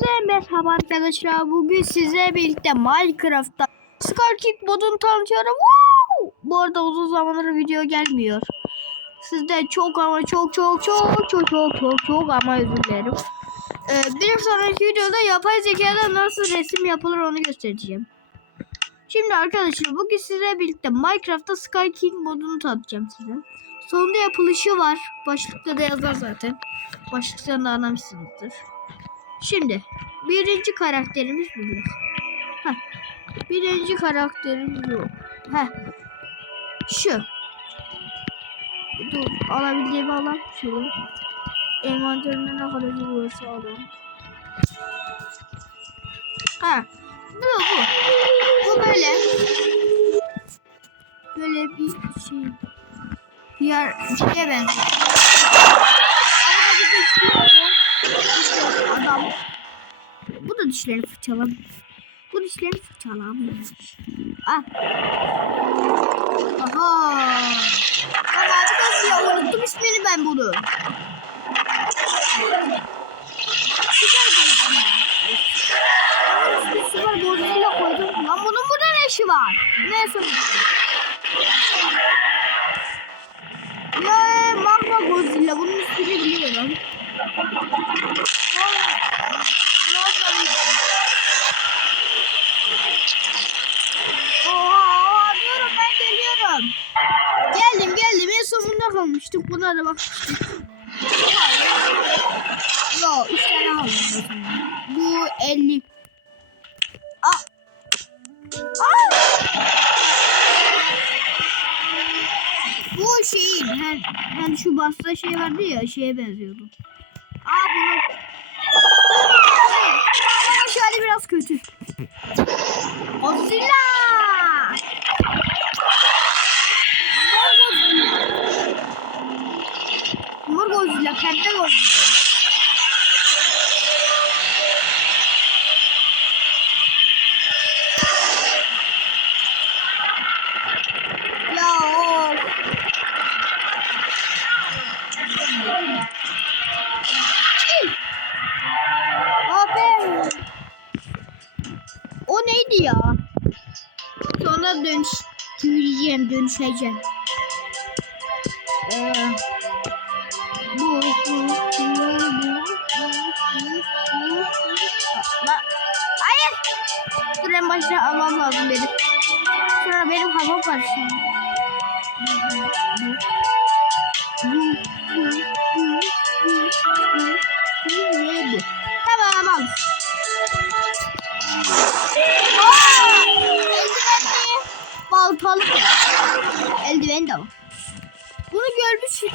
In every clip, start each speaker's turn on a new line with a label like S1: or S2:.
S1: Herkese merhaba arkadaşlar. Bugün size birlikte Minecraft'ta Skykick modunu tanıtıyorum. Woo! Bu arada uzun zamandır video gelmiyor. Sizden çok ama çok çok çok çok çok çok çok ama özür dilerim. Ee, bir sonraki videoda yapay zekada nasıl resim yapılır onu göstereceğim. Şimdi arkadaşlar bugün size birlikte Minecraft'ta Sky King modunu tanıtacağım size. Sonunda yapılışı var. Başlıkta da yazar zaten. Başlıktan da anlamışsınızdır. Şimdi birinci karakterimiz bu. Heh. Birinci karakterimiz bu. Heh. Şu. Dur alabildiğimi alalım. Şöyle. Envanterinde ne kadar varsa alalım. Ha. Bu bu. Bu böyle. Böyle bir şey. Diğer şeye benziyor. Arada bir şey yok. Adam. Bu da dişlerini fırçalam. Bu dişlerini fırçalamıyor. Ah. Aha. Ama arkadaşlar ya unuttum ismini ben bunu. Süper. Bir Süper koydum. Lan bunun burada ne işi var? Neyse. Ya Magma Godzilla bunun ismini biliyorum. Kalmıştık buna da bakmıştık. Yo üç tane aldım zaten. Bu 50. Ah. Ah. Bu şeyin hani, hani şu basta şey vardı ya şeye benziyordu. Aa bunu. Ama hali biraz kötü. Godzilla. Godzilla, pembe. O neydi ya? Sonra dönüştüreceğim, dönüşeceğim. Ee, Hayır. Dur en başta almam lazım benim. Sonra benim kafam karışıyor. Tamam al. Eldivenli. Baltalı. Eldiven de var. Bunu görmüş.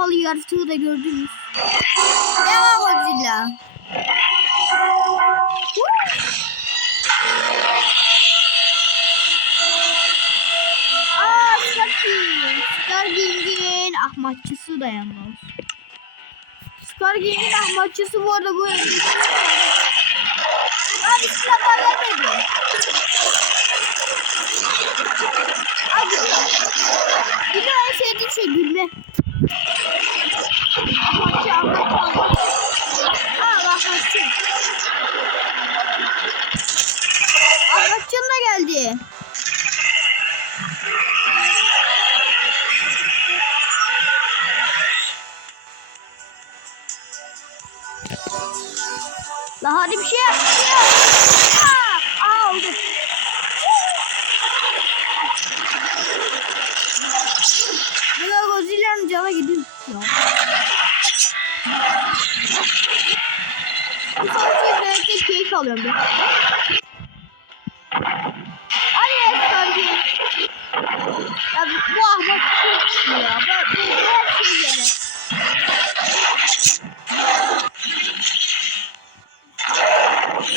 S1: kafalı yaratığı da gördünüz. Devam Godzilla. Aa Scarking. Scarking'in ahmakçısı dayanmaz. Scarking'in ahmakçısı bu arada bu evde. Abi silahlar vermedi. Aa gidiyor. Gidiyor en sevdiğim şey gülme. Ahmakçın da geldi. La hadi bir şey yap. Bir şey yap. Alıyorum ben. Hayır kardeşim. Ya bu, ahmak çok iyi ya. Bu, bu, her şeyi yener.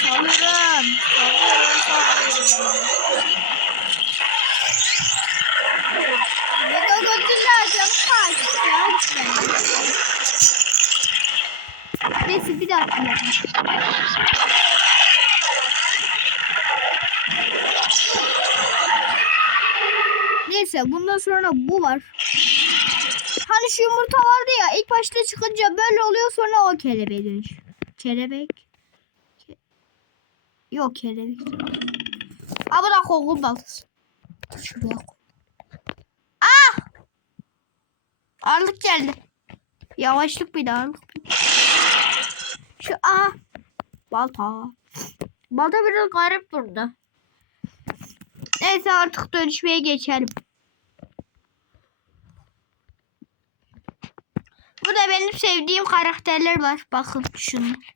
S1: Sanırım. Sanırım. Sanırım. Mega Godzilla canım kaç ya. Neyse bir daha yapalım. Neyse bundan sonra bu var. Hani şu yumurta vardı ya ilk başta çıkınca böyle oluyor sonra o kelebeğe dönüşüyor. Kelebek. Ke- Yok kelebek. Aa bu da kokul balısı. Şuraya koy. Ah! Ağırlık geldi. Yavaşlık bir de. Şu a balta. Balta biraz garip durdu. Neyse artık dönüşmeye geçelim. Burada benim sevdiğim karakterler var. Bakın şunlar.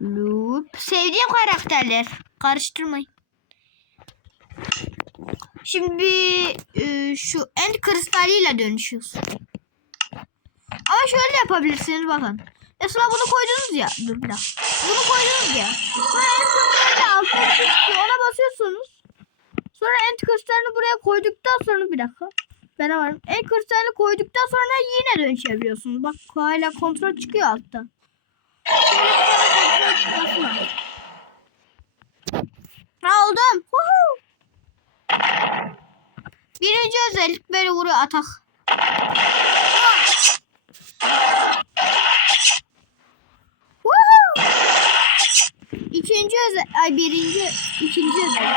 S1: Loop. Sevdiğim karakterler. Karıştırmayın. Şimdi e, şu end kristaliyle dönüşüyorsun. Ama şöyle yapabilirsiniz bakın. Mesela bunu koydunuz ya. Dur bir dakika. Bunu koydunuz ya. Sonra end kristali altına çıkıyor. Ona basıyorsunuz. Sonra end kristalini buraya koyduktan sonra bir dakika. Ben varım. End kristalini koyduktan sonra yine dönüşebiliyorsunuz. Bak hala kontrol çıkıyor altta. Woohoo. Birinci özellik böyle vuruyor atak. İkinci özel, ay birinci, ikinci özellik.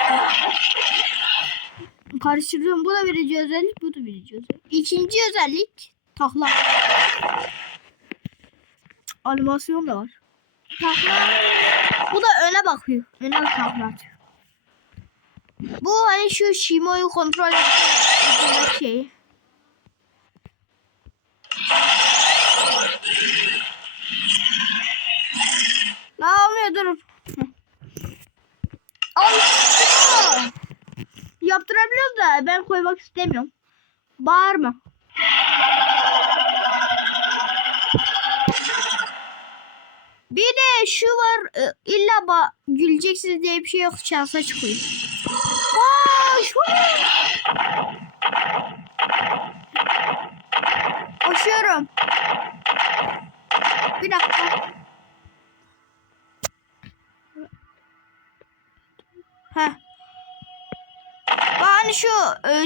S1: Karıştırıyorum. Bu da birinci özellik, bu da birinci özellik. İkinci özellik takla. Animasyon da var. Takla. Bu da öne bakıyor. Öne takla. Bu hani şu Shimo'yu kontrol etmek şeyi. Ne olmuyor durun. Al. Yaptırabiliyoruz da ben koymak istemiyorum. Bağırma. Bir de şu var e, illa ba güleceksiniz diye bir şey yok şansa çıkıyor. Koş! Koşuyorum. Bir dakika. Şu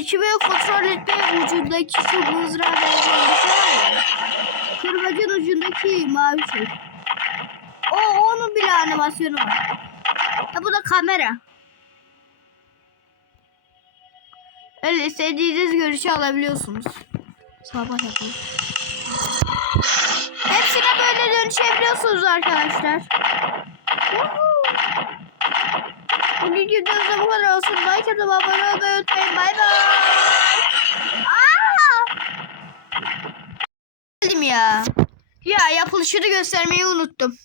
S1: çimeyi kontrol etme ucundaki şu mızrağa benzeyen bir şey var ya. Kırbacın ucundaki mavi şey. O onun bile animasyonu var. Ya bu da kamera. Öyle istediğiniz görüşü alabiliyorsunuz. Sabah yapalım. Hepsine böyle dönüşebiliyorsunuz arkadaşlar. Woohoo! Bu videomuzda bu kadar olsun. Like atıp abone olmayı unutmayın. Bay bay. Geldim ya. Ya yapılışını göstermeyi unuttum.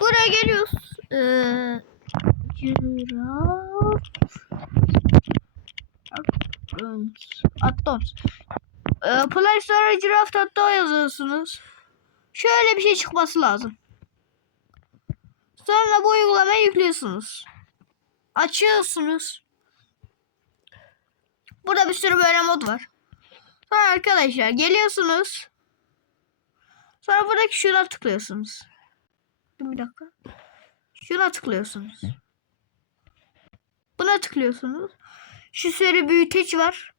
S1: Buraya geliyoruz. Ee, Giraffe. Attons. Ee, Play Store'a Giraffe Tattoo yazıyorsunuz. Şöyle bir şey çıkması lazım. Sonra bu uygulamayı yüklüyorsunuz. Açıyorsunuz. Burada bir sürü böyle mod var. Sonra arkadaşlar geliyorsunuz. Sonra buradaki şuna tıklıyorsunuz. Dur Bir dakika. Şuna tıklıyorsunuz. Buna tıklıyorsunuz. Şu sürü büyüteç var.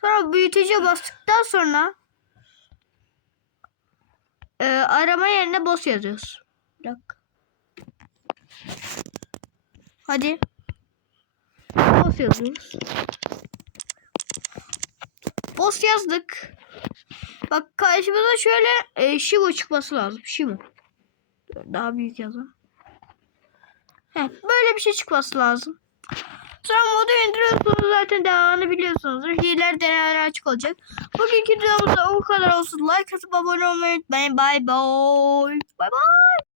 S1: Sonra büyütece bastıktan sonra e, arama yerine boss yazıyoruz. Bir dakika. Hadi. Boss yazıyoruz. Boss yazdık. Bak karşımıza şöyle e, Shivo çıkması lazım. Shivo. Daha büyük yazın. Heh, böyle bir şey çıkması lazım. Sonra modu indiriyorsunuz zaten devamını biliyorsunuz. Hileler denemeler açık olacak. Bugünkü videomuzda o kadar olsun. Like atıp abone olmayı unutmayın. Bye bye. Bye bye.